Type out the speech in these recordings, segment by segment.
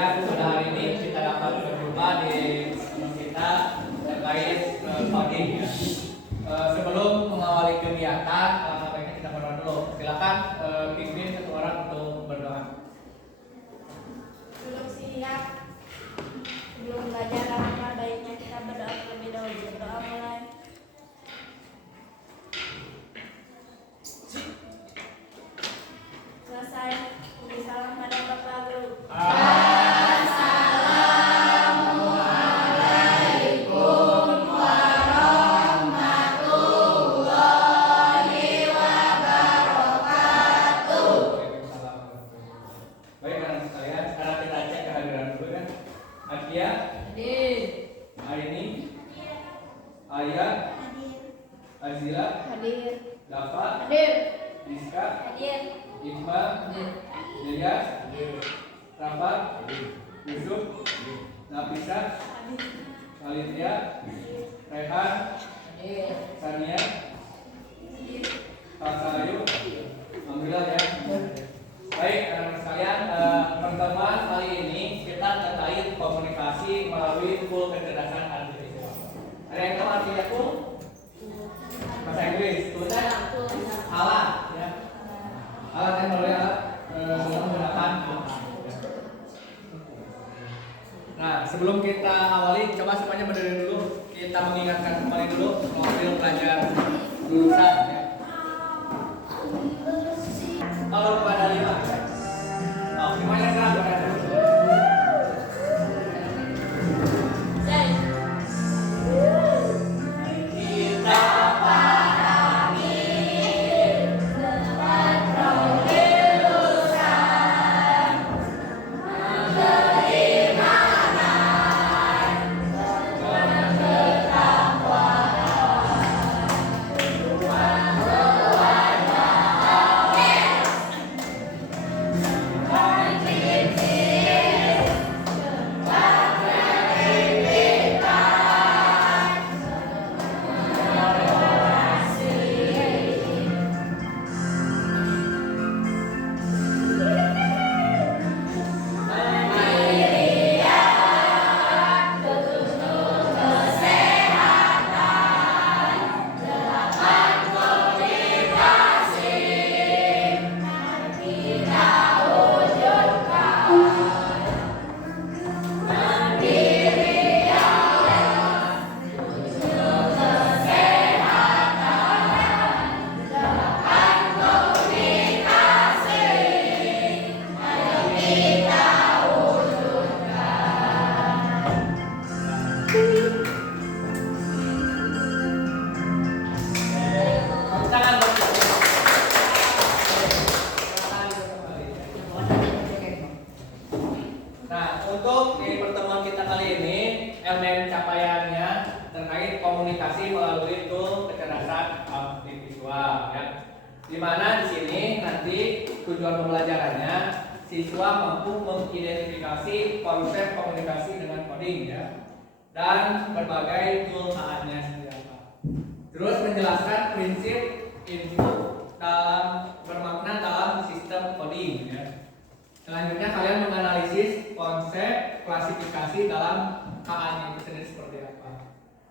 sekalian, pada hari ini kita dapat berjumpa di teman kita terkait coding ya. Sebelum mengawali kegiatan, baiknya kita berdoa dulu. Silakan pimpin satu orang untuk berdoa. Belum siap, belum belajar apa baiknya kita berdoa terlebih dahulu. Berdoa mulai. Selesai. Beri salam pada Bapak Guru. Azila, Hadir. Dafa, Hadir. Rizka, Hadir. Iqbal, Ilyas, Rafa, Yusuf, Nafisa, Alithia, Rehan, Sania, Kak Sayu. Alhamdulillah ya. Baik, anak-anak sekalian, pertemuan kali ini kita terkait komunikasi melalui tool kecerdasan artifisial. Ada yang tahu artinya tool? Bahasa Inggris, toolnya alat ya. Alat yang melalui alat menggunakan alat. Nah, sebelum kita awali, coba semuanya berdiri dulu. Kita mengingatkan kembali dulu profil pelajar lulusan ya. Kalau kepada 5 ya. Oh, semuanya gerak kepada dulu. Komunikasi melalui tool kecerdasan artifisial ya. Di mana di sini nanti tujuan pembelajarannya siswa mampu mengidentifikasi konsep komunikasi dengan coding ya, dan berbagai tool saatnya seperti apa. Terus menjelaskan prinsip input dalam bermakna dalam sistem coding ya. Selanjutnya kalian menganalisis konsep klasifikasi dalam KA itu sendiri seperti apa.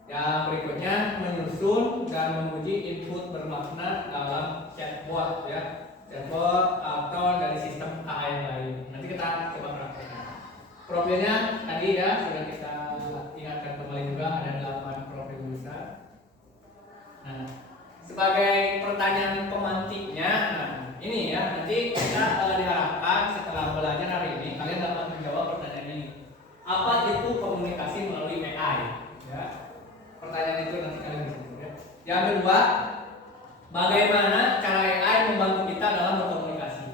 Yang berikutnya menyusun dan menguji input bermakna dalam chatbot ya, chatbot atau dari sistem KA yang lain. Nanti kita coba praktekkan. Profilnya tadi ya sudah kita ingatkan kembali juga, ada 8 profil besar. Nah, sebagai pertanyaan pemantiknya, nah ini ya nanti kita diharapkan setelah belajar hari ini kalian dapat menjawab pertanyaan ini. Apa itu komunikasi melalui AI? Ya. Pertanyaan itu nanti kalian bisa jawab ya. Yang kedua, bagaimana cara AI membantu kita dalam berkomunikasi?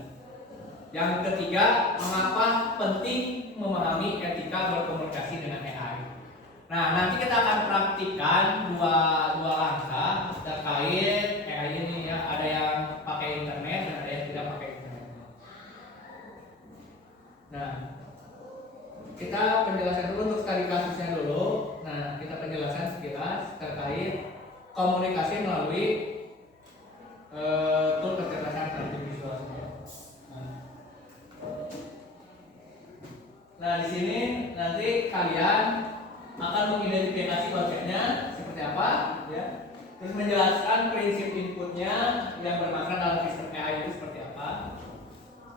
Yang ketiga, mengapa penting memahami etika berkomunikasi dengan AI? Nah, nanti kita akan praktikkan dua langkah terkait AI ini ya. Ada yang pakai internet dan ada yang tidak pakai internet. Nah, kita penjelasan dulu untuk studi kasusnya dulu. Nah, kita penjelasan sekilas terkait komunikasi melalui tool kecerdasan artifisial. Nah, di sini nanti kalian akan mengidentifikasi konsepnya seperti apa, ya. Terus menjelaskan prinsip inputnya yang bermakna dalam sistem AI itu seperti apa.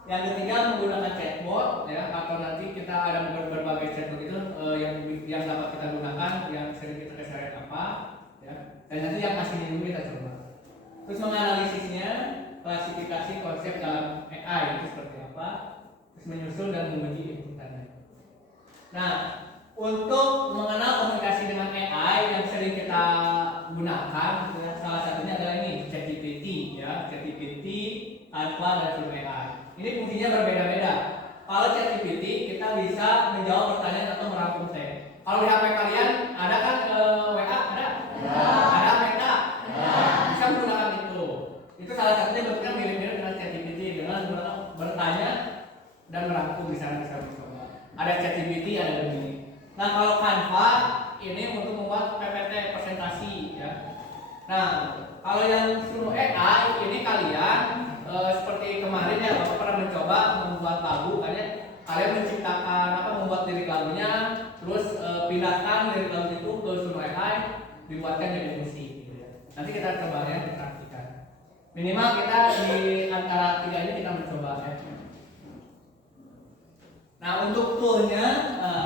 Yang ketiga menggunakan chatbot, ya, atau nanti kita ada berbagai chatbot itu yang dapat kita gunakan, yang sering kita keseharian apa, ya. Dan nanti yang aslinya dulu kita coba. Terus menganalisisnya, klasifikasi konsep dalam AI itu seperti apa, terus menyusun dan menguji inputannya. Nah, untuk mengenal komunikasi dengan AI yang sering kita gunakan, ya, salah satunya adalah ini ChatGPT, ya, ChatGPT, Canva dan Zoom AI. Ini fungsinya berbeda-beda. Kalau ChatGPT kita bisa menjawab pertanyaan atau merangkum teks. Kalau di HP kalian ada kan WA? Ada? Ada Meta? Bisa menggunakan itu. Itu salah satunya bentuknya mirip-mirip dengan ChatGPT dengan bertanya dan merangkum di sana bisa mencoba. Ada ChatGPT, ada begini. Nah, kalau Canva ini untuk membuat PPT presentasi, ya. Nah, kalau yang Suno AI ini kalian seperti kemarin ya, Bapak pernah mencoba membuat lagu, kalian menciptakan membuat lirik lagunya, terus pindahkan lirik lagu itu ke Suno AI, dibuatkan jadi musik, gitu ya. Nanti kita coba ya, dipraktikan. Minimal kita di antara tiga ini kita mencoba ya. Nah, untuk toolnya,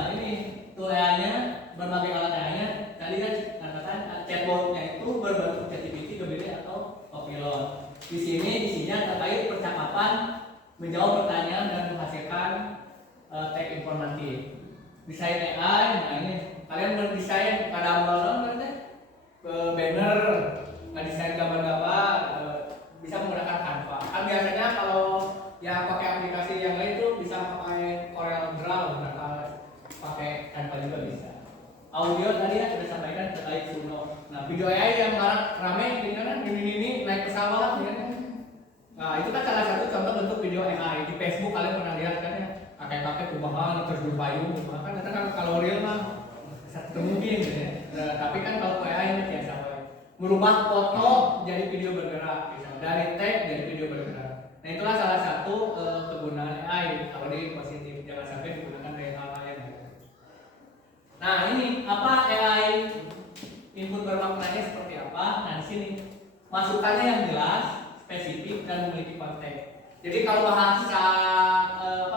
ini tool AI-nya, berbagai alat AI-nya. Tadi kan katakan chatbotnya itu berbentuk ChatGPT, Gemini atau Copilot. Di sini isinya terkait percakapan, menjawab pertanyaan dan menghasilkan teks informatif. Desain AI, nah ini kalian mendesain gambar banner, desain gambar-gambar, bisa menggunakan Canva. Kan biasanya kalau yang pakai aplikasi yang lain itu bisa pakai Corel Draw, pakai Canva juga bisa. Audio tadi ya sudah sampaikan terkait Suno. Nah, video AI yang ramai ini kan ini naik pesawat, ya. Nah, itu kan salah satu contoh bentuk video AI. Di Facebook kalian pernah lihat kan ya, kakek-kakek kubahan terus berpayung, kan itu kan kalau real mah satu mungkin, ya. Nah, tapi kan kalau AI ini biasa merubah foto jadi video bergerak, bisa dari teks jadi video bergerak. Nah, itulah salah satu kegunaan AI kalau di positif, jangan sampai digunakan dari hal lain. Nah, ini apa AI input bermaknanya seperti apa? Nah, di sini masukannya yang jelas, spesifik dan memiliki konteks. Jadi kalau bahasa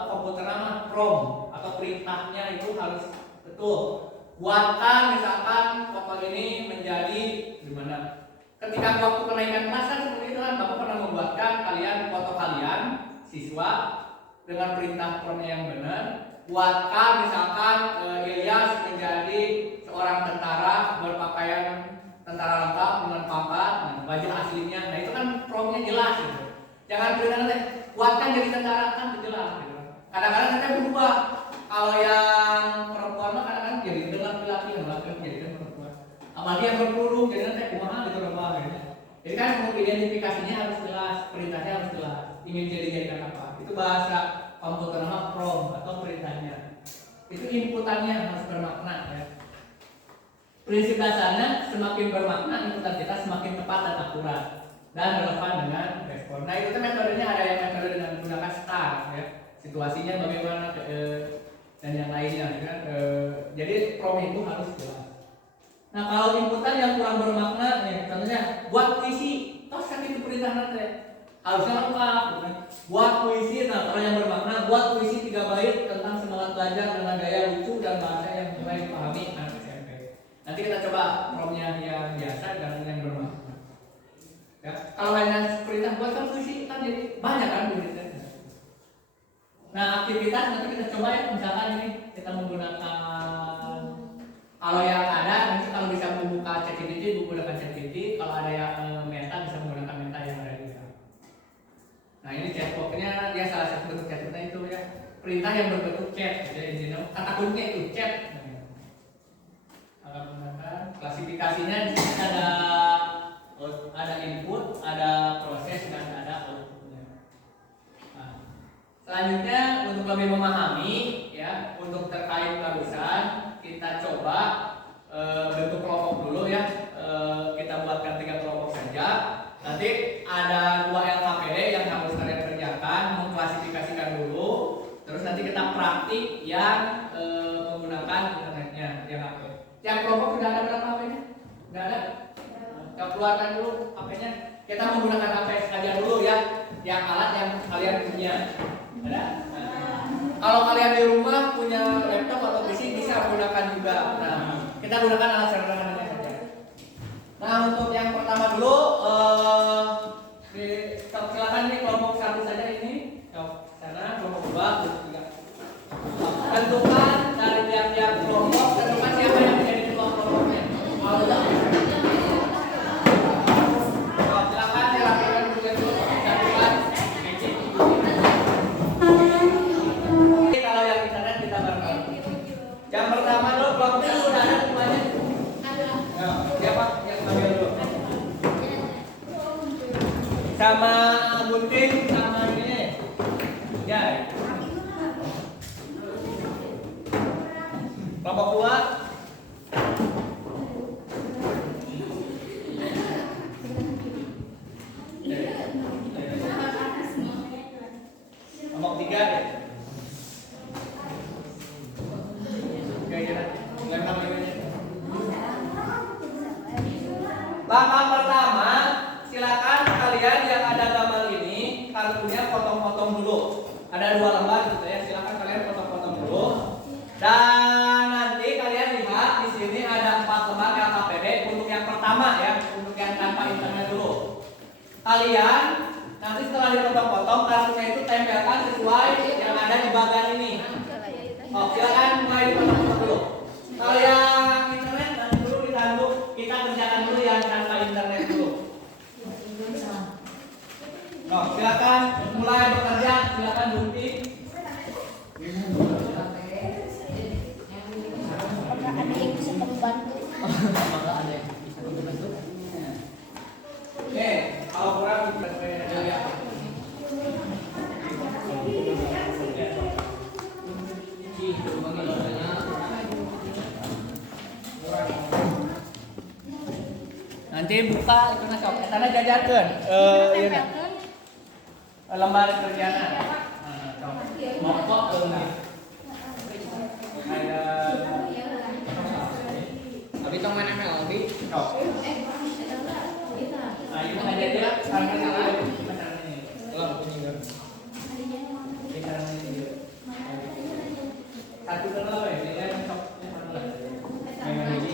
komputer nama prompt atau perintahnya itu harus betul. Buatkan misalkan foto ini menjadi gimana? Ketika waktu kenaikan kelas kan seperti itu kan, Bapak pernah membuatkan kalian foto kalian siswa dengan perintah promptnya yang benar. Buatkan misalkan Ilyas menjadi seorang tentara berpakaian tentara lengkap dengan pangkat, baju aslinya. Nah, itu kan promptnya jelas gitu. Jangan perintah buatkan jadi tentara, kan jelas gitu. Kadang-kadang kita berubah. Kalau yang perempuan mah kadang-kadang jadi laki-laki, yang laki-laki jadi perempuan. Apalagi yang berkerudung jadi nanti kumaha gitu loh, gitu. Jadi kan identifikasinya harus jelas, perintahnya harus jelas. Ingin jadikan apa? Itu bahasa komputer nama prompt atau perintahnya. Itu inputannya harus bermakna, ya. Prinsip dasarnya semakin bermakna inputan kita semakin tepat dan akurat dan relevan dengan respon. Nah, itu metodenya ada yang metode dengan menggunakan STAR, ya. Situasinya bagaimana dan yang lainnya, kan? Jadi prompt itu harus jelas. Nah, kalau inputan yang kurang bermakna, nih, contohnya buat puisi, toh sakit perintah nanti harusnya lengkap, kan? Buat puisi, nah kalau yang bermakna, buat puisi 3 bait tentang semangat belajar dengan gaya lucu dan bahasa yang mulai dipahami anak SMP. Nanti kita coba promptnya yang biasa dan yang bermakna. Ya, kalau hanya perintah buatkan puisi kan jadi banyak kan duitnya. Nah, aktivitas nanti kita coba ya, misalkan ini kita menggunakan kalau yang ada nanti kalau bisa membuka ChatGPT menggunakan ChatGPT, kalau ada yang Meta bisa menggunakan Meta yang ada di sana. Nah, ini chatbotnya dia salah satu bentuk chatbotnya itu ya, perintah yang berbentuk chat, jadi intinya kata kuncinya itu chat. Akan menggunakan klasifikasinya di sini ada input, ada proses dan ada outputnya. Nah, selanjutnya untuk lebih memahami ya, untuk terkait barusan kita coba bentuk kelompok dulu ya. Kita buatkan 3 kelompok saja. Nanti ada 2 LKPD yang harus kalian kerjakan, mengklasifikasikan dulu. Terus nanti kita praktik yang menggunakan internetnya, yang HP. Yang kelompok sudah ada berapa HP-nya? Sudah ada? Kita keluarkan dulu HP-nya. Kita menggunakan HP saja dulu ya, yang alat yang kalian punya. Ada? Nah, kalau kalian di rumah punya laptop atau PC bisa gunakan juga. Nah, kita gunakan alat sederhananya saja. Nah, untuk yang pertama dulu, silakan nih kelompok 1 saja ini. Sana kelompok 2, kelompok 3. Tentukan dari tiap-tiap kelompok, tentukan siapa yang menjadi ketua kelompoknya. Silakan dilakukan dulu tentukan. Kalau yang internet kita bareng. Yang pertama dulu kelompok 1 udah ada semuanya. Ada. Siapa yang ambil dulu? Sama gunting sama ini. Ya. Kelompok 2. Kelompok 3 deh. Oke, ya. Lempar ini. Langkah pertama, silakan kalian yang ada gambar ini kartunya potong-potong dulu. Ada 2 lembar gitu ya. Silakan kalian potong-potong dulu. Dan nanti kalian lihat di sini ada 4 lembar LKPD untuk yang pertama ya, untuk yang tanpa internet dulu. Kalian nanti setelah dipotong-potong kartunya itu tempelkan sesuai yang ada di bagian ini. Oh, silakan mulai dipotong-potong dulu. Kalau yang internet nanti dulu ditanduk, kita kerjakan dulu yang tanpa internet dulu. Oh, silakan mulai bekerja, silakan gunting. Apakah ada yang bisa membantu? Oke, kalau kurang kita lihat. Nanti buka itu nasok, etana jajarkeun. Ieu lembar kerjana. Mongkok nih. Ada tapi tong mana MLB? Cok. Nah, ini aja dia karena ini macam ini. Belum punya kan. Ini karena ini. Satu kenal ya, dia cok. Memang ini.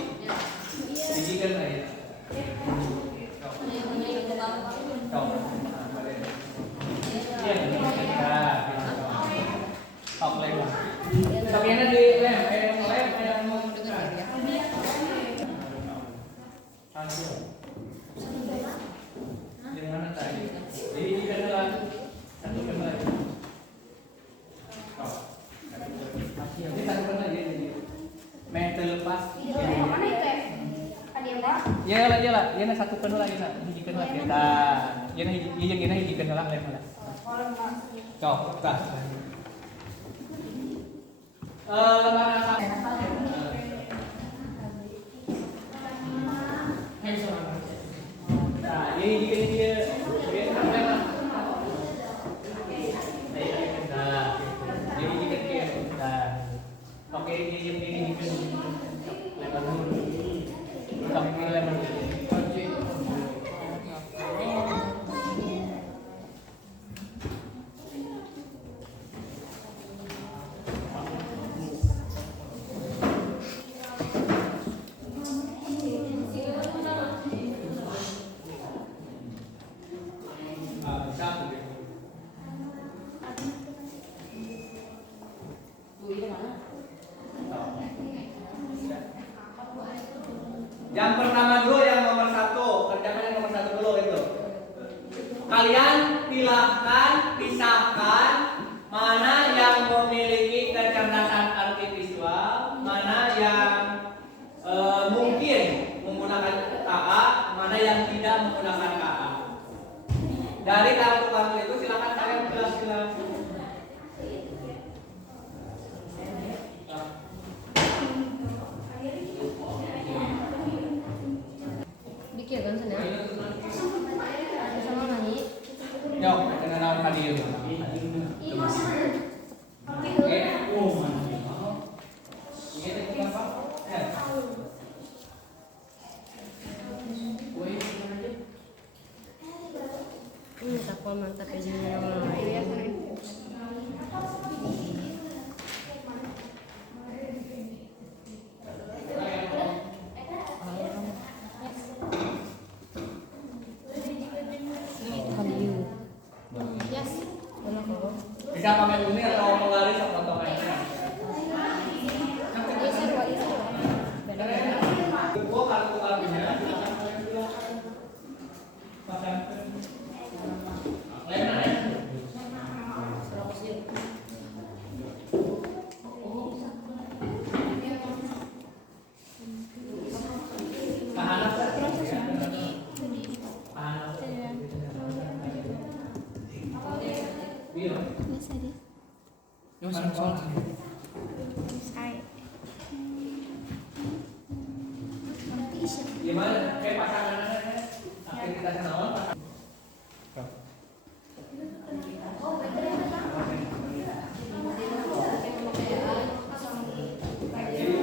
Ini kan ya. Cok. Cok. Iya, top lem. Tapi di lem, yang mau dengar. Yang mana tadi? Jadi ini adalah satu kenal. Oh. Ini satu kenal jadi. Main terlepas. Mana itu? Ada yang apa? Ya lah, ya satu kenal lagi nak. Hiji kenal kita. Ya hiji kenal lah lem lah. Cok, tas. Lembar asap. Nah, ini dia. Oke, ini yang pertama dulu, yang nomor 1, kerjakan yang nomor 1 dulu itu. Kalian pisahkan mana yang memiliki kecerdasan artifisial, mana yang mungkin menggunakan KA, mana yang tidak menggunakan KA. Dari kartu-kartu itu silakan kalian jelas-jelas. Kan sana. Sama nani. Yo, kenal hadir. Oke. Gimana? Kayak pasangan-pasangan aktivitasnya naon?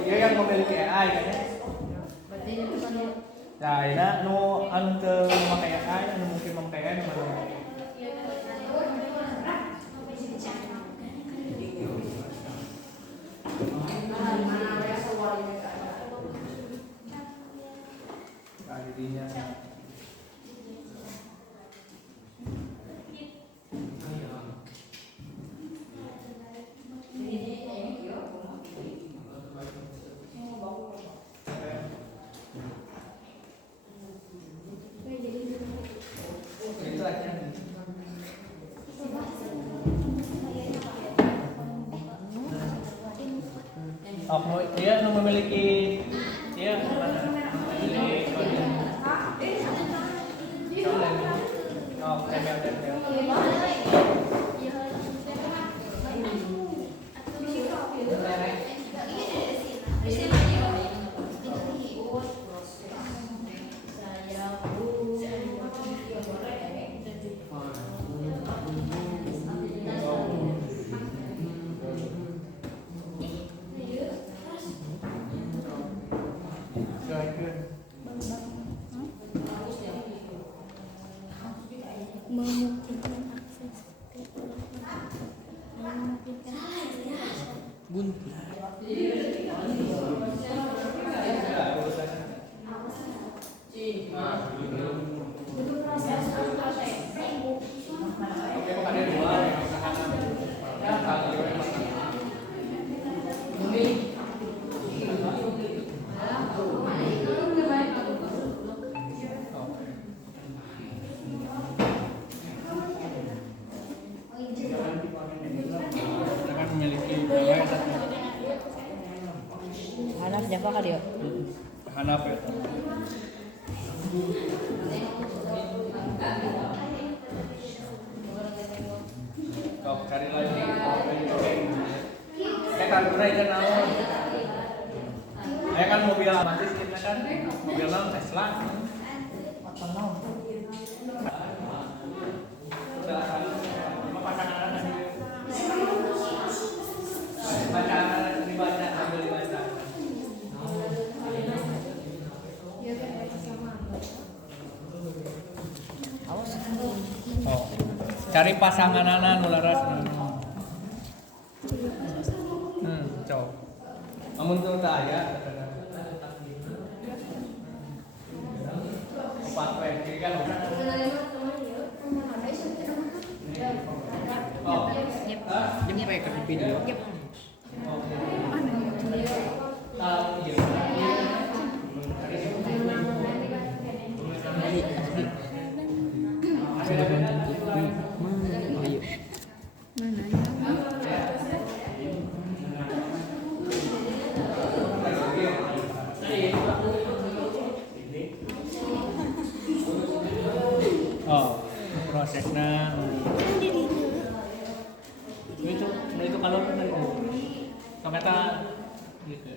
Dia yang memiliki AI kan ya? Nah, ini anu teu memakai AI, anu mungkin memakai AI mana? Jadinya itu aja. Oh, dia memiliki dia oh, memungkinkan akses teknologi memungkinkan buntu. Oke, kok ada dua ya? Ya, kali kan memiliki Hanap Java ka dia. hanap ya. Kau cari lagi. Kan guna ikan naon. Kan mobil otomatis kita kan mobil naon Tesla. Apa naon? Udah pasangan baca dibaca sambil dibaca. Awas. Oh. Cari pasangan anak nularas. Cok. Amun tuh tak aya. Empat kiri kan. Oh. Jempe ke video. Oh, prosesnya itu kalau tadi ternyata gitu.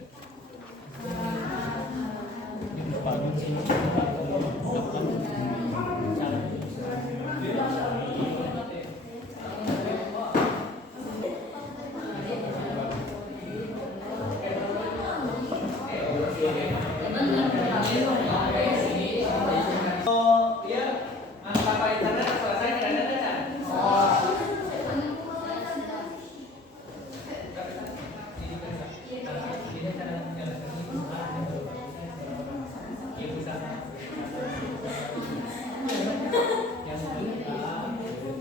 Ini bagus sih. Oh, iya. Tanpa internet selesai tidak ada kan?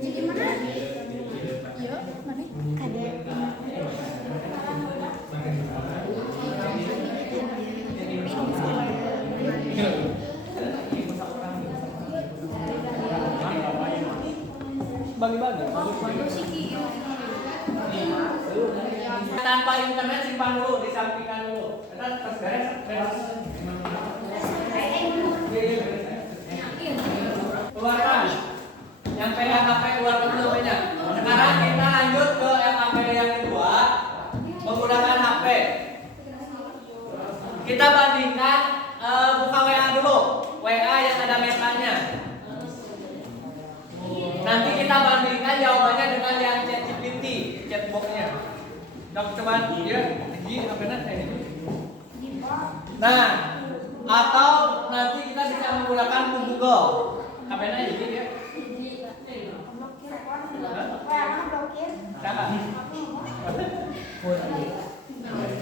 jadi mana? Yo, mana? Ada. Bagi-bagi. Tanpa internet simpan dulu, disampingkan dulu. Kita terus beres. Keluarkan. Yang pegang HP keluarkan dulu banyak. Sekarang kita lanjut ke yang HP yang kedua menggunakan HP. Kita bandingkan buka WA dulu. ada metanya. Nanti kita bandingkan jawabannya dengan yang ChatGPT, chatboxnya. Dok, coba dia, ini apa ini? Nah, atau nanti kita bisa menggunakan Google. Apa ini dia?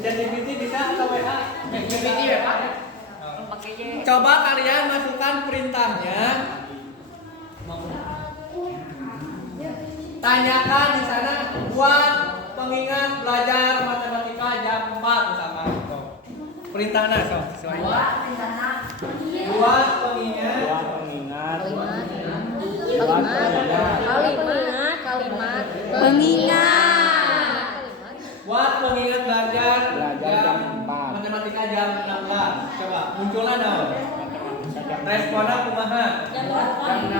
ChatGPT bisa atau WA? ChatGPT WA. Coba kalian masukkan perintahnya. Tanyakan di sana buat pengingat belajar matematika jam 4 misalkan. Perintahnya sesuai. Buat pengingat. Kalimat pengingat. Buat pengingat belajar jam 4. matematika jam 16. Coba munculnya dong. Responnya kumaha? Jam berapa? Jam 16.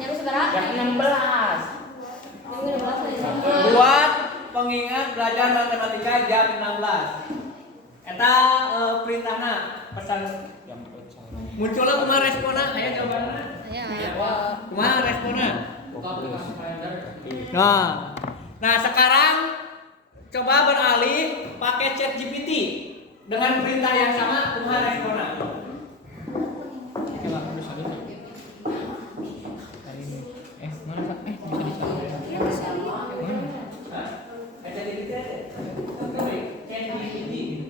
Jam seberapa? Jam 16. Buat pengingat belajar matematika jam 16. Eta perintahna pesan munculnya kumaha responnya? Aya jawabanna. Kumaha responnya? Nah sekarang coba beralih pakai ChatGPT dengan perintah yang sama, kumaha responnya? Coba harus ada. Mana Pak? Bisa disalin. Hah? ChatGPT aja. ChatGPT.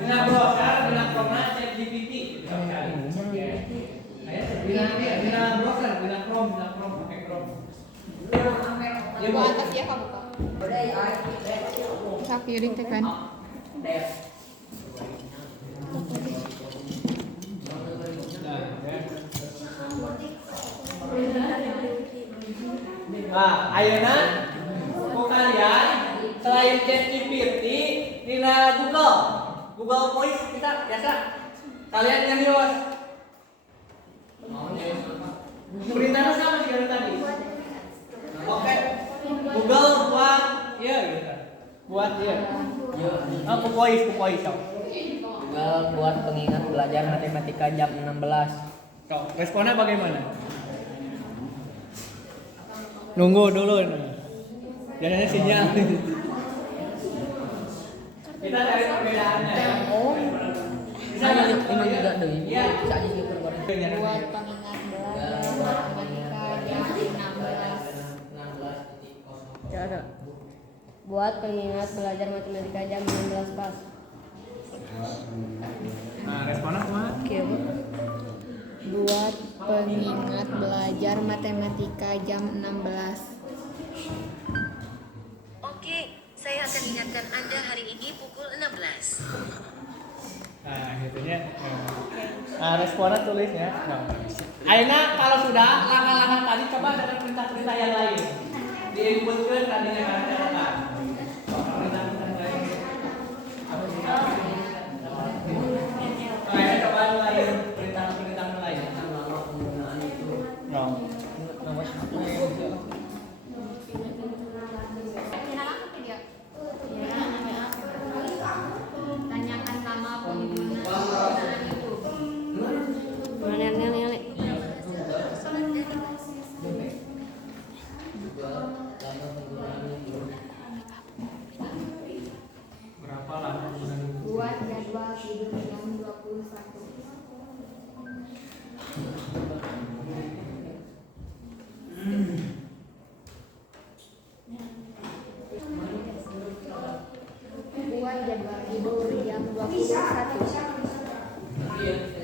Bina browser, bina Chrome, ChatGPT. Bina browser, bina Chrome, pakai Chrome. Ya, Bu. Atas ya kamu Pak. Sak piring teh kan. Nah, ayeuna ku kalian selain ChatGPT dina Google Voice kita biasa kalian yang dios. Perintahnya sama sih dari tadi. Oke. Google buat ya gitu. Buat ya. Aku voice. Google buat pengingat belajar matematika jam 16. Kau responnya bagaimana? Nunggu dulu. Biasanya sinyal. Kita cari perbedaannya. Oh. Bisa nggak? Ini juga deh. Iya. Bisa aja sih Buat pengingat belajar matematika jam 16. Ya ada. Buat pengingat belajar matematika jam 16 pas. Nah, responnya kumaha? Oke, Bu. Buat pengingat belajar matematika jam 16. Oke, saya akan ingatkan Anda hari ini pukul 16. Nah, gitunya. Nah, responnya tulisnya. Aina kalau sudah langkah-langkah tadi coba dengan perintah-perintah yang lain. Diinputkan tadinya kata-kata. Perintah-perintah lain. Aina coba lain perintah-perintah lain. No. Tanyakan nama pengguna itu. Mana Berapa lama? Buat jadwal tidur jam 21. Buat jadwal tidur jam 21.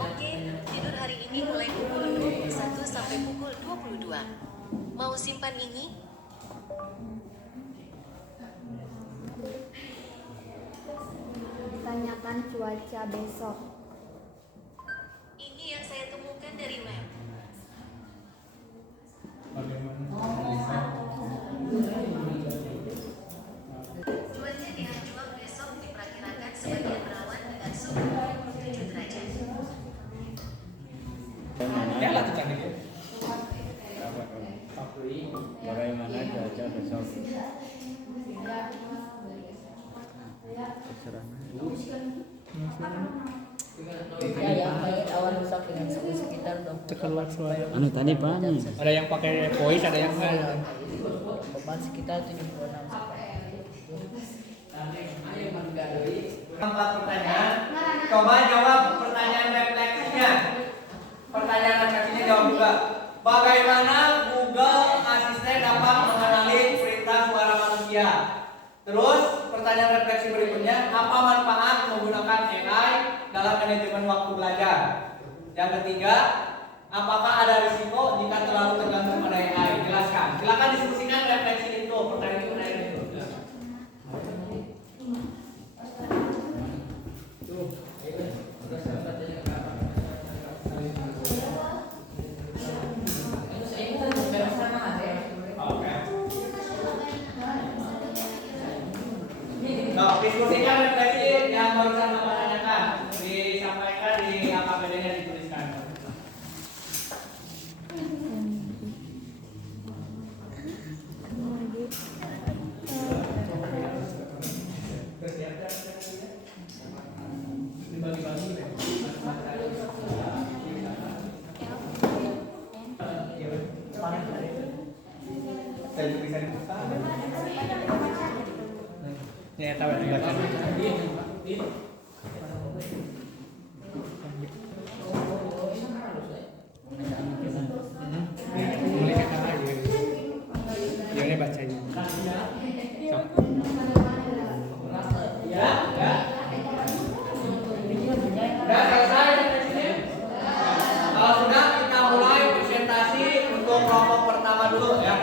Oke, tidur hari ini mulai pukul 21 sampai pukul 22. Mau simpan ini? Tanyakan cuaca besok. Ini yang saya temukan dari web. Cuaca di Hanjuang besok diperkirakan sebagian berawan dengan suhu 27 derajat. Ya lah tuh cantiknya. Boleh baca besok. Ya, yang baik awal besok dengan suhu sekitar 20. Anu tadi Pak. Ada yang pakai voice, ada yang enggak. Beban sekitar 76 sampai. Empat pertanyaan. Coba jawab pertanyaan refleksinya. Pertanyaan refleksinya jawab juga. Bagaimana Google Assistant dapat mengenali perintah suara manusia? Terus pertanyaan refleksi berikutnya, apa manfaat menggunakan AI dalam manajemen waktu belajar? Yang ketiga, apakah ada risiko jika terlalu tergantung pada AI? Jelaskan. Silakan diskusikan refleksi itu, pertanyaan itu. Nah, diskusikan refleksi yang barusan Bapak tanyakan, disampaikan di AKPD-nya dituliskan. Saya juga bisa dibuka. Ya, tahu dibaca. Mulai kata lagi. Yang ini bacanya. Ya, ya. Sudah selesai presentasinya? Kalau sudah, kita mulai presentasi untuk kelompok pertama dulu ya.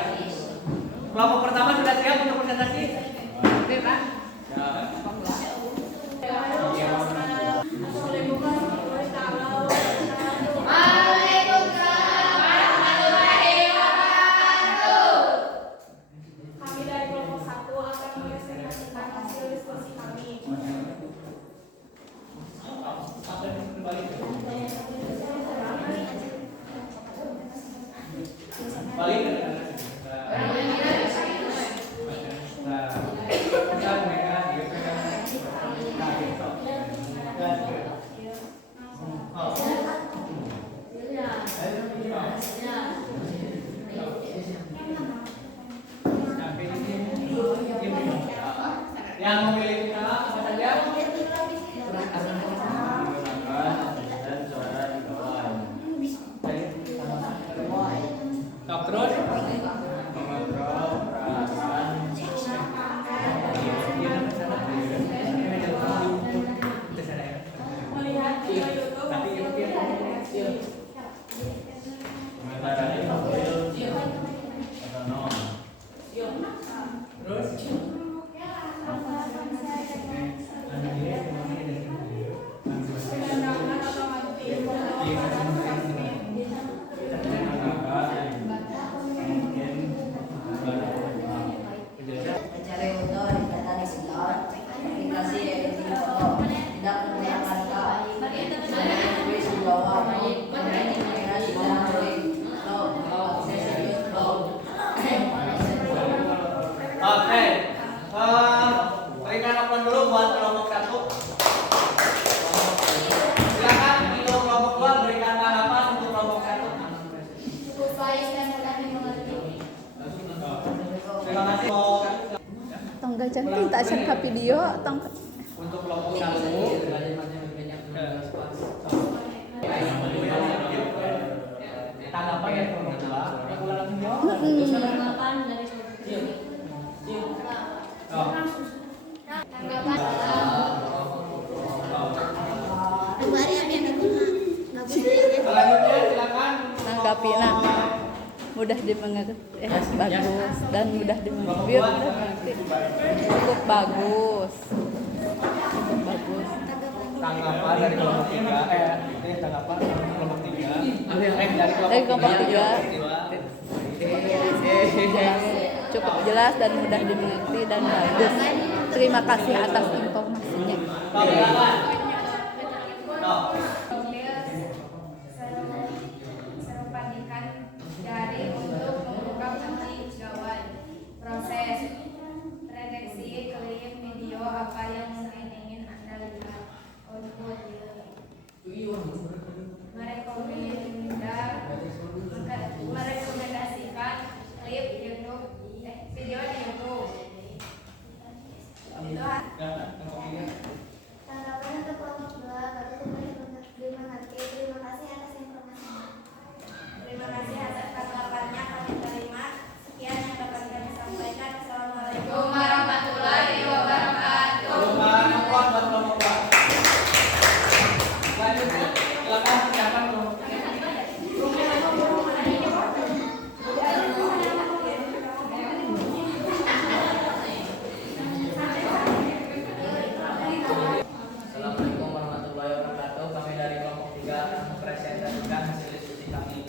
Kelompok pertama sudah siap untuk presentasi? Oke, Pak. Kami dari kelompok 1 akan mempresentasikan hasil diskusi kami. Yang memiliki nama apa saja? Stop terus. Melihat video YouTube menandakan otomatis mencari foto di data di slot aplikasi editing foto tidak menggunakan kata tulis di bawah kamera sudah akses Oke. Berikan aplaus dulu buat kelompok 1. Silakan untuk kelompok 2 berikan tanggapan untuk kelompok 1. cukup baik dan mudah dimengerti. Terima kasih. Tong gak cantik tak share ke video tong Untuk kelompok 1. Tanggapan dari kelompok 2. Ulang jawab. Tanggapan dari Selanjutnya silakan. tanggapi mudah dimengerti bagus dan mudah dimengerti cukup bagus Tanggapan dari kelompok 3. Tanggapan dari kelompok 3. dari kelompok 3 cukup jelas dan mudah dimengerti dan bagus. Terima kasih atas informasinya. serupakan jari untuk membuka kunci gawai. diterima. Sekian yang dapat kami sampaikan. Assalamualaikum warahmatullahi wabarakatuh. Perubahan kuat buat kelompok dua. Lanjut ya. Silakan silakan kelompok tiga. Assalamualaikum warahmatullahi wabarakatuh. Kami dari kelompok 3 akan mempresentasikan hasil diskusi kami.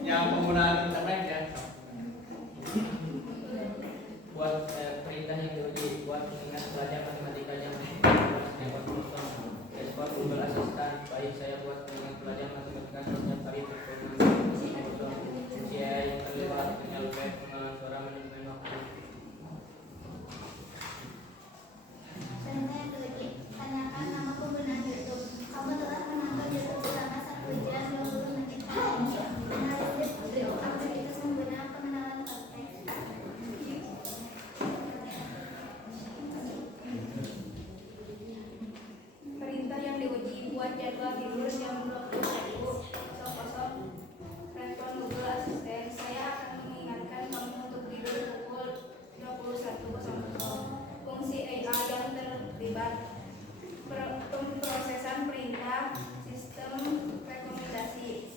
Yang penggunaan internet ya. Buat perintah yang diuji buat mengingat belajar matematika jam respon Google Assistant. Baik, saya buat mengingat belajar matematika setiap hari fungsi yang terlibat penyalurkan pengenalan suara manajemen waktu. Perintah yang ketujuh, tanyakan nama penggunaan YouTube. Kamu telah menonton YouTube selama 1 jam 20 menit. Analisis aktivitas menggunakan pengenalan konteks. Perintah yang diuji, buat jadwal tidur jam 21.00. Respon Google Assistant, saya akan mengingatkan kamu untuk tidur pukul 21.00. Fungsi AI yang terlibat, pemrosesan perintah, sistem rekomendasi.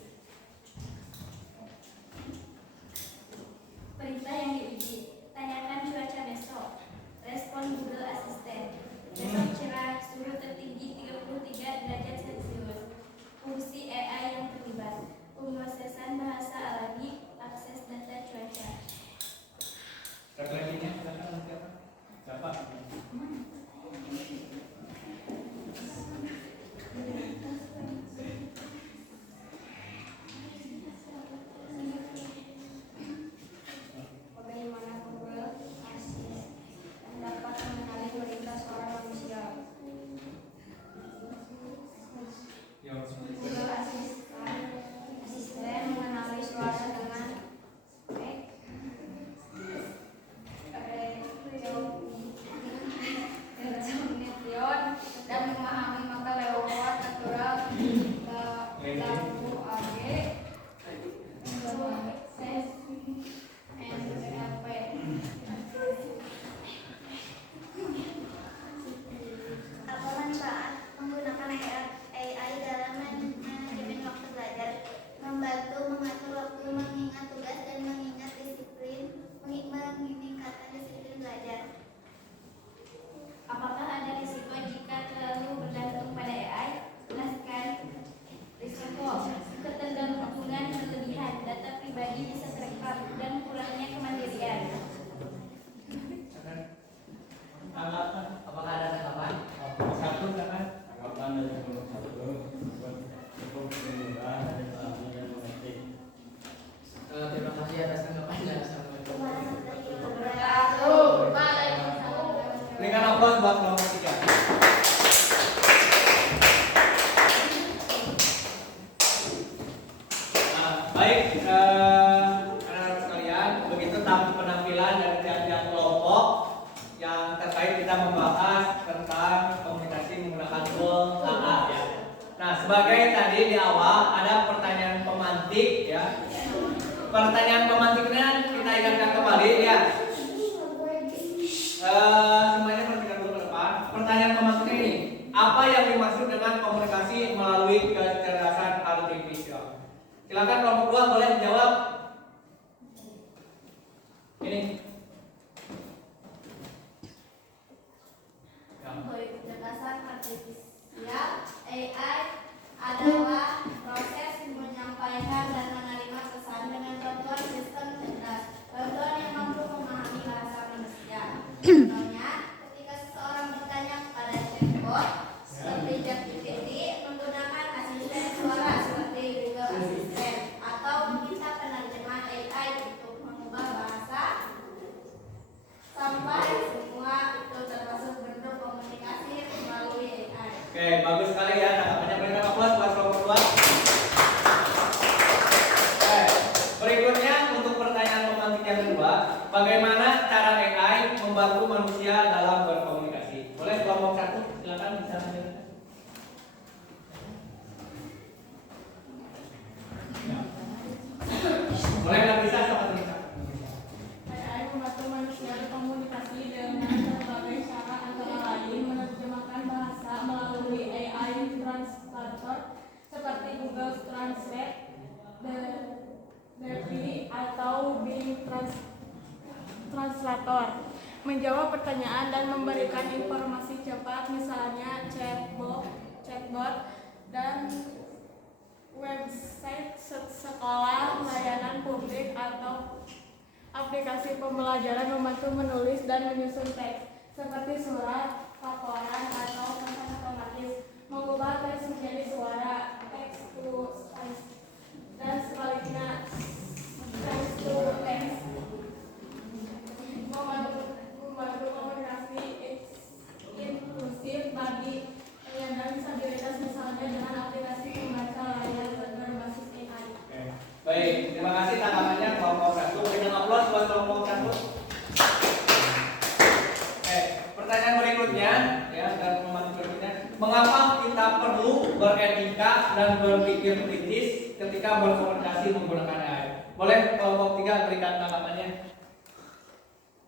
Perintah yang diuji, tanyakan cuaca besok. Respon Google Assistant, besok cerah, suhu tertinggi 33 derajat Celcius. Fungsi AI yang terlibat, pemrosesan bahasa alami, akses data cuaca. Referensinya silakan siapa? Siapa? Bagaimana Google Assistant dapat mengenali perintah suara manusia? Yang Google Assistant mengenali suara dengan recognition dan memahami maka lewat aturan lagu AG NLP. Apa manfaat menggunakan AI dalam manajemen waktu belajar? Membantu mengatur waktu, mengingat tugas, dan mengingat disiplin, meningkatkan disiplin belajar. Apakah ada risiko jika terlalu bergantung pada AI? Jelaskan risiko. Ketergantungan berlebihan, data pribadi bisa terekam, dan kurangnya kemandirian. tanggapan. Apakah ada tanggapan? Satu silakan. Tanggapan dari kelompok 1 cukup menyenangkan dan pahami dan mengerti. Terima kasih atas tanggapannya. Assalamualaikum. Berikan aplaus buat kelompok 3. Baik, anak-anak sekalian, begitu penampilan dari tiap-tiap kelompok yang terkait kita membahas tentang komunikasi menggunakan tool AA ya. Nah, sebagai tadi di awal ada pertanyaan pemantik ya. Pertanyaan pemantiknya kita ingatkan kembali ya. Semuanya perhatikan dulu ke depan. Pertanyaan pemantiknya ini, apa yang dimaksud dengan komunikasi melalui kecerdasan artifisial? Silakan kelompok 2 boleh menjawab. Ini. Melalui kecerdasan artifisial, AI adalah proses menyampaikan dan menerima pesan dengan bantuan sistem cerdas. Bantuan yang mampu memahami bahasa manusia. Contohnya, ketika seseorang bertanya kepada chatbot seperti ChatGPT menggunakan asisten suara seperti Google Assistant atau meminta penerjemah AI untuk mengubah bahasa, sampai semua itu termasuk bentuk komunikasi melalui AI. Oke, bagus sekali ya tanggapannya. Berikan aplaus buat kelompok 2. Oke, berikutnya untuk pertanyaan pemantik yang kedua, bagaimana cara AI membantu manusia dalam berkomunikasi? Boleh kelompok 1 silakan bisa lanjutkan. translator seperti Google Translate, Devi atau Bing Translator. Menjawab pertanyaan dan memberikan informasi cepat, misalnya chatbot dan website sekolah, layanan publik atau aplikasi pembelajaran membantu menulis dan menyusun teks seperti surat, laporan atau pesan otomatis, mengubah teks menjadi suara, text to speech, dan sebaliknya text to text, membantu komunikasi inklusif bagi penyandang disabilitas, misalnya dengan aplikasi pembaca layar berbasis AI. Oke. Baik, terima kasih tanggapannya kelompok 1. Berikan aplaus buat kelompok 1. Oke, pertanyaan berikutnya ya, dan pemahaman berikutnya, mengapa kita perlu beretika dan berpikir kritis ketika berkomunikasi menggunakan AI? Boleh kelompok 3 berikan tanggapannya.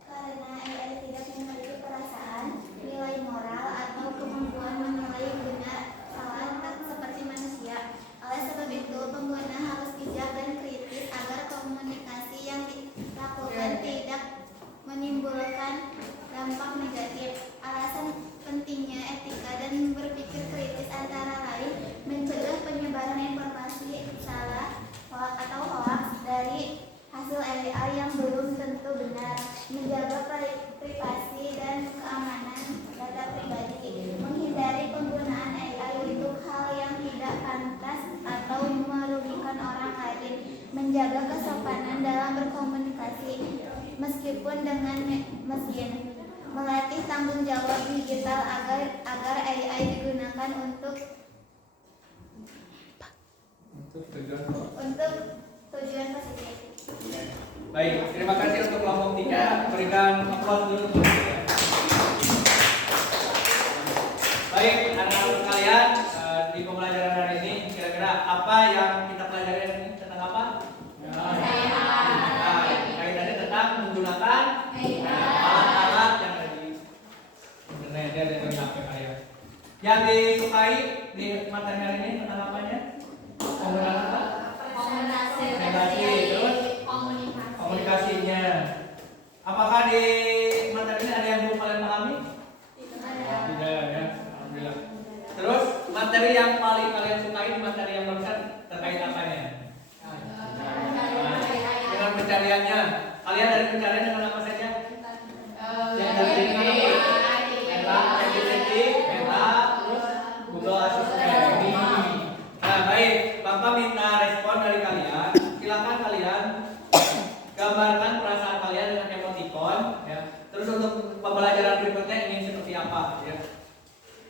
Karena AI tidak memiliki perasaan, nilai moral, atau kemampuan menilai benar salah seperti manusia. Oleh sebab itu, pengguna harus bijak dan kritis agar komunikasi yang dilakukan tidak menimbulkan dampak negatif. Alasan pentingnya etika dan berpikir kritis antara lain mencegah penyebaran informasi salah atau hoax dari hasil AI yang belum tentu benar, menjaga privasi dan keamanan data pribadi, menghindari penggunaan AI untuk hal yang tidak pantas atau merugikan orang lain, menjaga kesopanan dalam berkomunikasi meskipun dengan mesin, melatih tanggung jawab digital agar AI digunakan untuk tujuan positif. Baik, terima kasih untuk kelompok 3. Berikan aplaus dulu untuk mereka. Baik, anak-anak sekalian, di pembelajaran hari ini kira-kira apa yang kita pelajari hari ini tentang apa? Nah, kaitannya tentang menggunakan alat-alat yang ada di internet dan di HP kalian. Yang disukai di materi hari ini tentang apanya? Penggunaan apa? Komunikasi, terus komunikasinya. Apakah di materi ini ada yang belum kalian pahami? Tidak ya, alhamdulillah. Terus materi yang paling kalian sukai di materi yang barusan terkait apanya? Dengan pencariannya. Kalian dari pencarian dengan apa saja? Yang dari Meta, terus Google Assistant. Nah baik, Bapak minta respon dari kalian. Silakan kalian gambarkan perasaan kalian dengan emoticon ya. Terus untuk pembelajaran berikutnya ingin seperti apa ya.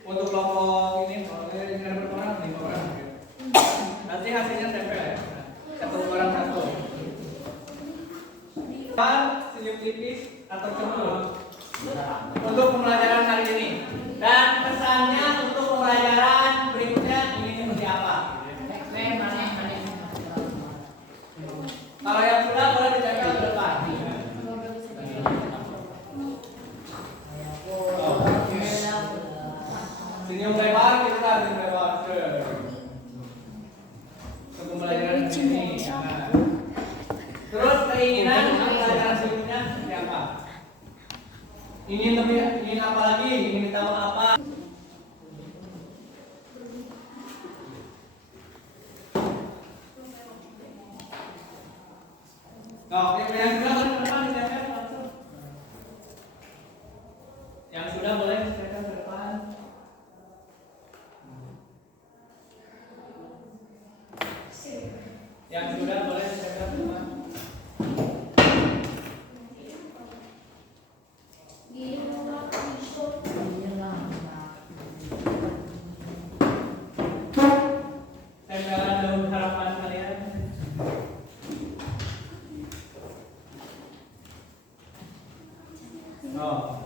Untuk kelompok ini ada berapa orang? 5 orang ya. Nanti hasilnya tempel ya. Satu orang satu. Senyum tipis atau cemburu untuk pembelajaran hari ini. Dan pesannya untuk pembelajaran berikutnya ingin seperti apa? Kalau yang sudah boleh ditempel ke depan. Senyum lebar, kita senyum lebar. Untuk pembelajaran ini. Nah. Terus keinginan pembelajaran berikutnya seperti apa? Ingin apa lagi? Ingin tahu apa? Nah, yang sudah boleh ke depan ditempel langsung. Yang sudah boleh ditempel ke depan. Yang sudah boleh ditempel ke depan. Tempelan daun harapan kalian. Oh.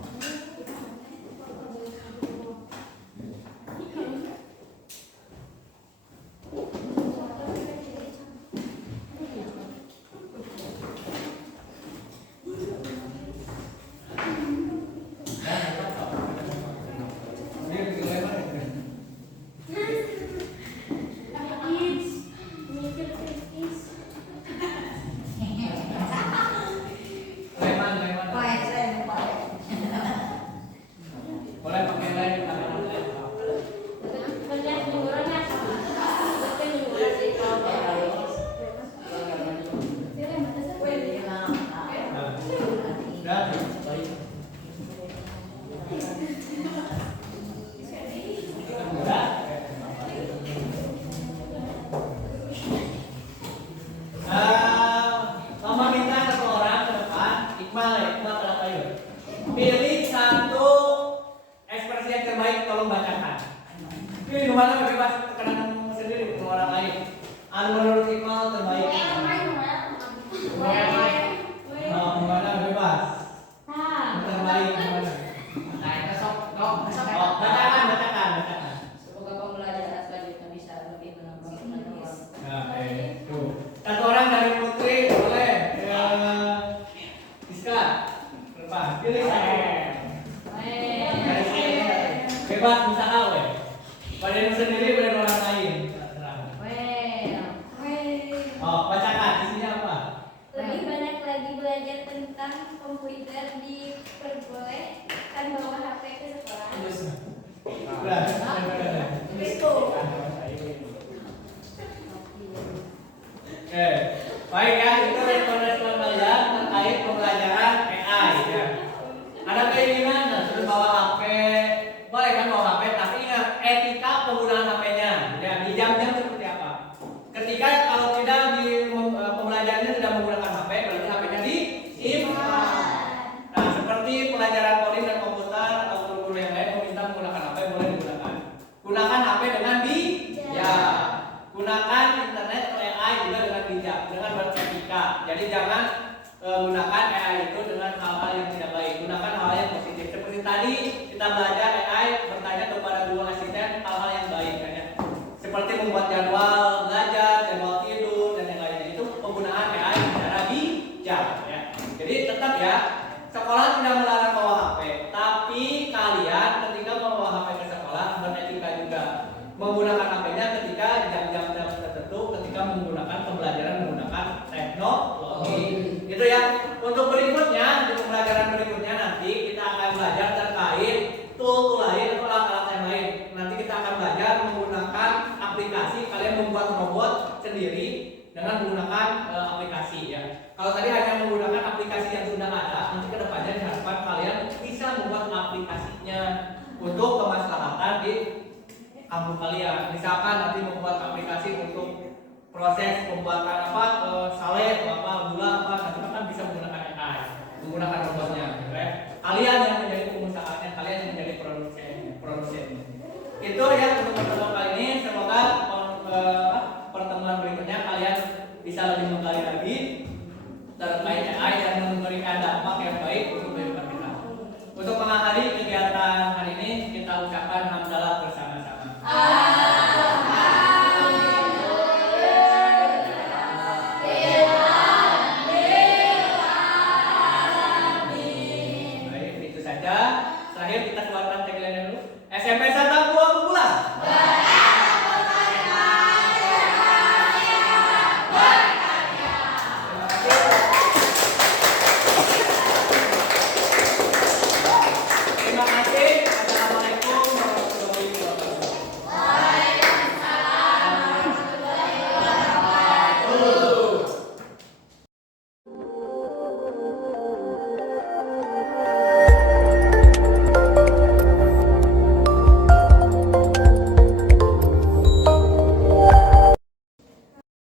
Pilih kemana bebas tekanan sendiri ke orang lain. Menurut Iqbal terbaik. Gimana bebas? Terbaik gimana? Nah, itu sok Bacakan. Semoga pembelajaran selanjutnya bisa lebih menambah pengetahuan. Nah, tuh. Satu orang dari Putri boleh. Iska. Lepas. Pilih satu. Bebas usaha weh. Pada sendiri pada orang lain. Bacakan isinya apa? Lebih banyak lagi belajar tentang komputer diperbolehkan bawa HP ke sekolah. Udah. Baik ya, itu respon-respon kalian terkait pembelajaran AI ya. Ada keinginan sudah bawa HP, boleh kan bawa HP, tapi ingat etika penggunaan HP-nya. Ya, di jam-jam seperti apa? Ketika kalau tidak di pembelajarannya tidak menggunakan HP, berarti HP-nya disimpan. Nah, seperti pelajaran coding dan komputer atau guru-guru yang lain meminta menggunakan HP, boleh digunakan. Gunakan HP dengan bijak. Gunakan internet atau AI juga dengan bijak, dengan beretika. Jadi jangan gunakan AI itu dengan hal-hal yang tidak baik. Gunakan hal yang positif. Seperti tadi kita belajar AI bertanya kepada Google Assistant hal-hal yang baik kan ya. Seperti membuat jadwal belajar, jadwal tidur dan yang lainnya. Itu penggunaan AI secara bijak ya. Jadi tetap ya, sekolah tidak melarang bawa HP, tapi kalian ketika membawa HP ke sekolah beretika juga. Menggunakan HP-nya ketika jam-jam tertentu, ketika menggunakan pembelajaran menggunakan teknologi. Itu ya. Untuk berikutnya, di pembelajaran berikutnya nanti kita akan belajar terkait tool lain atau alat-alat yang lain. Nanti kita akan belajar menggunakan aplikasi. Kalian membuat robot sendiri dengan menggunakan aplikasi ya. Kalau tadi hanya menggunakan aplikasi yang sudah ada, nanti kedepannya diharapkan kalian bisa membuat aplikasinya untuk kemaslahatan di kampus kalian. Misalkan nanti membuat aplikasi untuk proses pembuatan sale atau gula nanti kan bisa menggunakan AI, menggunakan robotnya gitu ya. Kalian yang menjadi pengusahanya, kalian yang menjadi produsen. Itu ya untuk pertemuan kali ini. Semoga pertemuan berikutnya kalian bisa lebih menggali lagi terkait AI dan memberikan dampak yang baik untuk kehidupan kita. Untuk mengakhiri kegiatan hari ini, kita ucapkan hamdalah bersama-sama. Baik, itu saja. Terakhir kita keluarkan